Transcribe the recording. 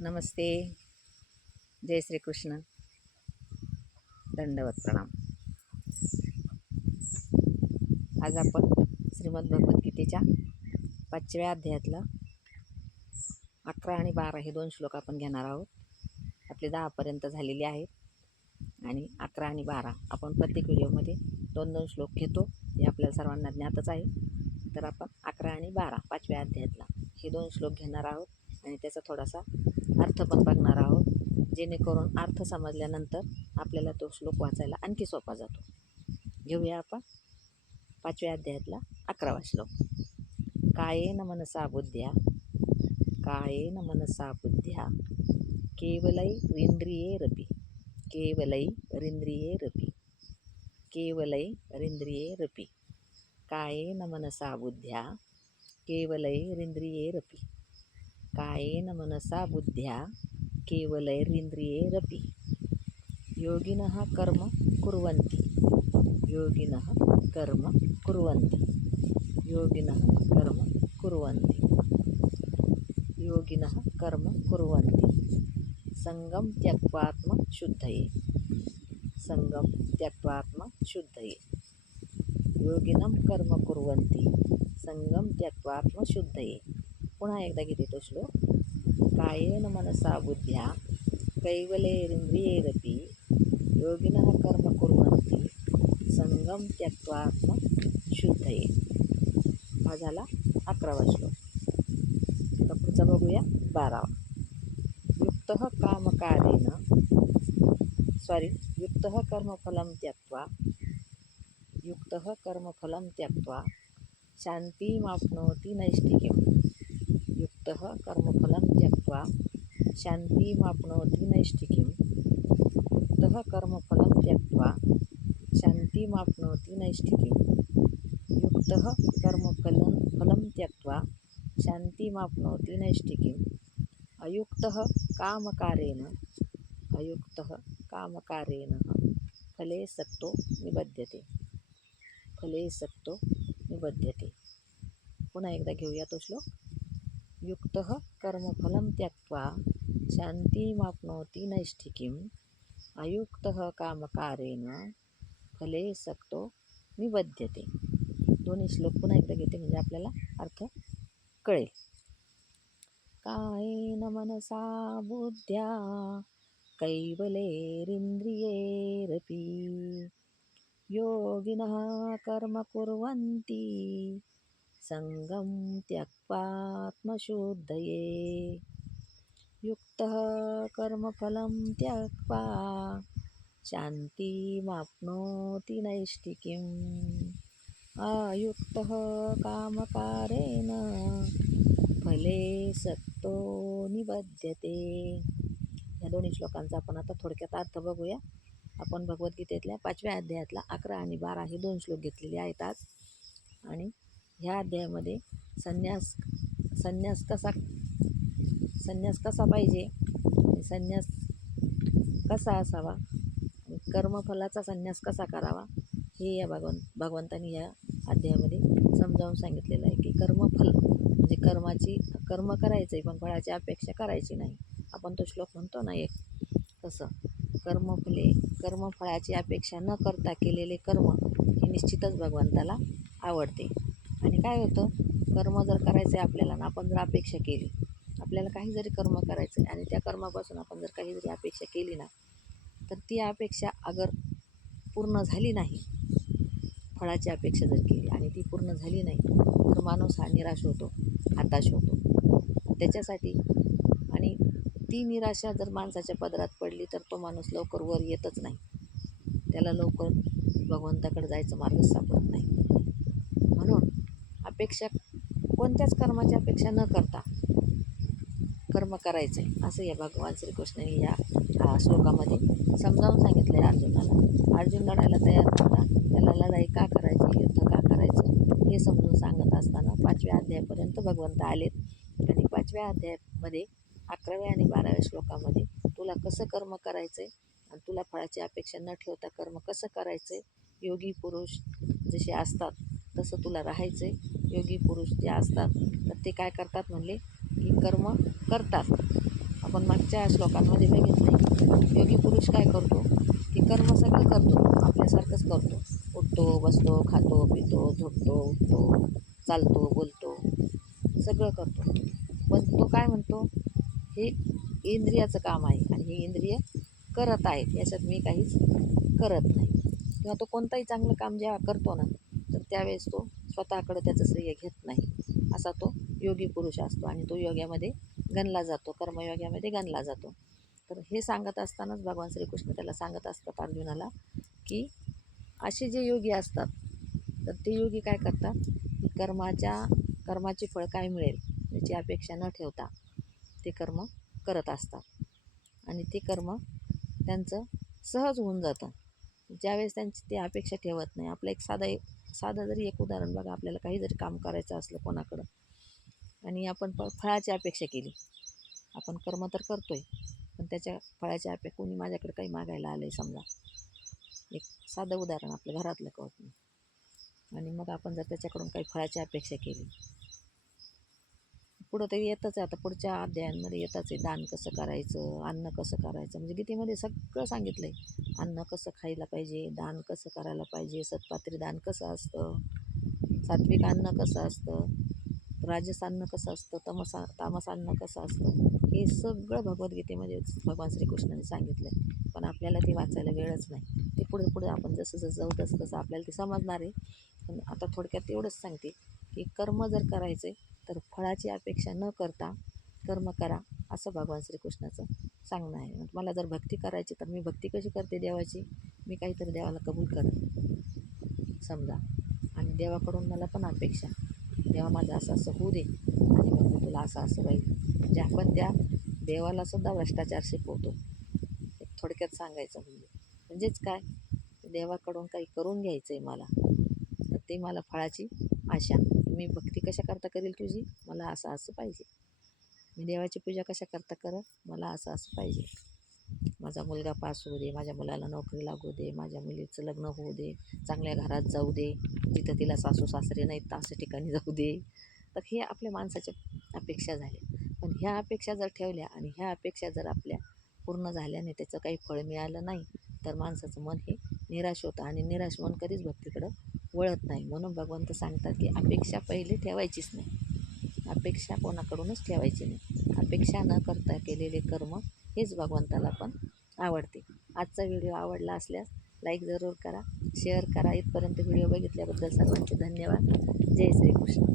नमस्ते. जय श्री कृष्ण. दंडवत प्रणाम. आज आपण श्रीमद भगवद्गीतेच्या 5व्या अध्यायातलं 11 आणि 12 हे 2 श्लोक आपण घेणार आहोत. आपले 10पर्यंत झालेले आहेत आणि 11 आणि 12 आपण प्रत्येक व्हिडिओमध्ये 2-2 श्लोक घेतो. हे आपल्याला सर्वांना ज्ञातच आहे. तर आपण 11 आणि 12 5व्या अध्यायातला हे 2 श्लोक घेणार आहोत आणि त्याचा थोडासा अर्थ पण बघणार आहोत, जेणेकरून अर्थ समजल्यानंतर आपल्याला तो श्लोक वाचायला आणखी सोपा जातो. घेऊया आपण 5व्या अध्यायातला 11वा श्लोक. कायेन मनसा बुद्ध्या कायेन मनसा बुद्ध्या केवलैरिन्द्रियैरपि केवलैरिन्द्रियैरपि केवलैरिन्द्रियैरपि कायेन मनसा बुद्ध्या केवलैरिन्द्रियैरपि कायेन मनसा बुद्ध्या केवलैरिन्द्रियैरपि योगिनः कर्म कुर्वन्ति योगिनः कर्म कुर्वन्ति योगिनः कर्म कुर्वन्ति योगिनः कर्म कुर्वन्ति संगम त्यक्त्वात्मशुद्धये संगम त्यक्त्वात्मशुद्धये योगिनं कर्म कुर्वन्ति संगम त्यक्त्वात्मशुद्धये. पुन्हा एकदा घेते तो श्लोक. कायेन मनसा बुद्ध्या कैवलैरिन्द्रियैरपि योगिनः कर्म कुर्वन्ति संगम त्यक्त्वात्मशुद्धये. हा झाला 11वा श्लोक. तर पुढचा बघूया 12वा. युक्तः कामकारेण युक्तः कर्मफलं त्यक्त्वा युक्तः कर्मफलं त्यक्त्वा शान्तिमाप्नोति नैष्ठिकीम् युक्तः कर्मफलं त्यक्त्वा शान्तिमाप्नोति नैष्ठिकीम् युक्तः कर्मफलं त्यक्त्वा शान्तिमाप्नोति नैष्ठिकीम् युक्तः कर्मफलं त्यक्त्वा शान्तिमाप्नोति नैष्ठिकीम् अयुक्तः कामकारेण फले सक्तो निबध्यते फले सक्तो निबध्यते. पुन्हा एकदा घेऊया तो श्लोक. युक्तः कर्मफलं त्यक्त्वा शान्तिमाप्नोति नैष्ठिकीम् अयुक्तः कामकारेण फले सक्तो निबध्यते. दोन्ही श्लोक पुन्हा एकदा घेते म्हणजे आपल्याला अर्थ कळेल. कायेन मनसा बुद्ध्या कैवलैरिन्द्रियैरपि योगिनः कर्म कुर्वन्ति संगम त्यक्त्वात्मशुद्धये युक्तः कर्मफलं त्यक्त्वा शान्तिमाप्नोति नैष्ठिकीम् अयुक्तः कामकारेण फले सक्तो निबध्यते. या दोन्ही श्लोकांचा आपण आता थोडक्यात अर्थ बघूया. आपण भगवद्गीतेतल्या 5व्या अध्यायातला 11 आणि 12 हे 2 श्लोक घेतलेले आहेत आज. आणि ह्या अध्यायामध्ये संन्यास कसा पाहिजे, संन्यास कसा असावा आणि कर्मफलाचा संन्यास कसा करावा हे या भगवंतांनी या अध्यायामध्ये समजावून सांगितलेलं आहे. की कर्मफल म्हणजे कर्म करायचं आहे पण फळाची अपेक्षा करायची नाही. आपण तो श्लोक म्हणतो ना एक, तसं कर्मफळाची अपेक्षा न करता केलेले कर्म हे निश्चितच भगवंताला आवडते. आणि काय होतं, कर्म जर करायचं आहे आपल्याला ना, आपण जर अपेक्षा केली, आपल्याला काही जरी कर्म करायचं आहे आणि त्या कर्मापासून आपण जर काही जरी अपेक्षा केली ना, तर ती अपेक्षा अगर पूर्ण झाली नाही, फळाची अपेक्षा जर केली आणि ती पूर्ण झाली नाही, तर माणूस हा निराश होतो, हताश होतो. त्याच्यासाठी आणि ती निराशा जर माणसाच्या पदरात पडली तर तो माणूस लवकर वर येतच नाही. त्याला लवकर भगवंताकडे जायचं मार्ग सापडत नाही. म्हणून कोणत्याच कर्माची अपेक्षा न करता कर्म करायचं आहे असं या भगवान श्रीकृष्णाने या श्लोकामध्ये समजावून सांगितलं आहे अर्जुनाला. अर्जुन लढायला तयार नव्हता, त्याला लढाई का करायची, युद्ध का करायचं हे समजून सांगत असताना 5व्या अध्यायापर्यंत भगवंत आलेत. आणि 5व्या अध्यायामध्ये 11व्या आणि 12व्या श्लोकामध्ये तुला कसं कर्म करायचं आहे आणि तुला फळाची अपेक्षा न ठेवता कर्म कसं करायचं आहे, योगी पुरुष जसे असतात तसं तुला राहायचं आहे. योगी पुरुष जे असतात तर ते काय करतात म्हणले की कर्म करतात. आपण आपण मागच्या श्लोकांमध्ये बघितलं योगी पुरुष काय करतो की कर्म सगळं करतो, आपल्यासारखंच करतो. उठतो, बसतो, खातो, पितो, झोपतो, उठतो, चालतो, बोलतो, सगळं करतो. पण तो काय म्हणतो, हे इंद्रियाचं काम आहे आणि हे इंद्रिय करत आहेत, याच्यात मी काहीच करत नाही. किंवा तो कोणताही चांगलं काम जेव्हा करतो ना, तर त्यावेळेस तो स्वतःकडं त्याचं श्रेय घेत नाही. असा तो योगी पुरुष असतो आणि तो योग्यामध्ये गणला जातो, कर्मयोग्यामध्ये गणला जातो. तर हे सांगत असतानाच भगवान श्रीकृष्ण त्याला सांगत असतात अर्जुनाला, की असे जे योगी असतात, तर ते योगी काय करतात, की कर्माचे फळ काय मिळेल याची अपेक्षा न ठेवता ते कर्म करत असतात आणि ते कर्म त्यांचं सहज होऊन जातं. ज्यावेळेस त्यांची ते अपेक्षा ठेवत नाही. आपलं साधं जरी एक उदाहरण बघा, आपल्याला काही जरी काम करायचं असलं कोणाकडं आणि आपण फळाची अपेक्षा केली, आपण कर्म तर करतोय पण त्याच्या फळाची अपेक्षा, कोणी माझ्याकडे काही मागायला आलं आहे समजा, एक साधं उदाहरण आपल्या घरातलं कळत नाही, आणि मग आपण जर त्याच्याकडून काही फळाची अपेक्षा केली, पुढं ते येतच आहे. आता पुढच्या अध्यायांमध्ये येतच आहे, दान कसं करायचं, अन्न कसं करायचं, म्हणजे गीतेमध्ये सगळं सांगितलं आहे. अन्न कसं खायला पाहिजे, दान कसं करायला पाहिजे, सत्पात्री दान कसं असतं, सात्विक अन्न कसं असतं, राजस अन्न कसं असतं, तामस अन्न कसं असतं, हे सगळं भगवद्गीतेमध्ये भगवान श्रीकृष्णाने सांगितलं आहे. पण आपल्याला ते वाचायला वेळच नाही. ते पुढे पुढे आपण जसं जसं जाऊ तसं तसं आपल्याला ते समजणार आहे. पण आता थोडक्यात एवढंच सांगते की कर्म जर करायचे तर फळाची अपेक्षा न करता कर्म करा, असं भगवान श्रीकृष्णाचं सांगणं आहे. मला जर भक्ती करायची तर मी भक्ती कशी करते देवाची, मी काहीतरी देवाला कबूल करत समजा, आणि देवाकडून मला पण अपेक्षा, देवा माझं असं असं होऊ दे आणि मग मी तुला असं असं राहील. म्हणजे आपण त्या देवालासुद्धा भ्रष्टाचार शिकवतो. एक थोडक्यात सांगायचं म्हणजेच काय, देवाकडून काही करून घ्यायचं आहे मला, तर ते मला फळाची आशा, मी भक्ती कशा करता करेल तुझी, मला असं असं पाहिजे, मी देवाची पूजा कशा करता करत, मला असं असं पाहिजे, माझा मुलगा पास होऊ दे, माझ्या मुलाला नोकरी लागू दे, माझ्या मुलीचं लग्न होऊ दे, चांगल्या घरात जाऊ दे, जिथं तिला सासू सासरे नाहीत तर अशा ठिकाणी जाऊ दे. तर हे आपल्या माणसाच्या अपेक्षा झाल्या. पण ह्या अपेक्षा जर ठेवल्या आणि ह्या अपेक्षा जर आपल्या पूर्ण झाल्याने त्याचं काही फळ मिळालं नाही, तर माणसाचं मन हे निराश होतं आणि निराश मन कधीच भक्तीकडं वळत नाही. म्हणून भगवंत सांगतात की अपेक्षा पहिले ठेवायचीच नाही, अपेक्षा कोणाकडूनच ठेवायची नाही. अपेक्षा न करता केलेले कर्म हेच भगवंताला पण आवडते. आजचा व्हिडिओ आवडला असल्यास लाईक जरूर करा, शेअर करा. इथपर्यंत व्हिडिओ बघितल्याबद्दल सर्वांचे धन्यवाद. जय श्रीकृष्ण.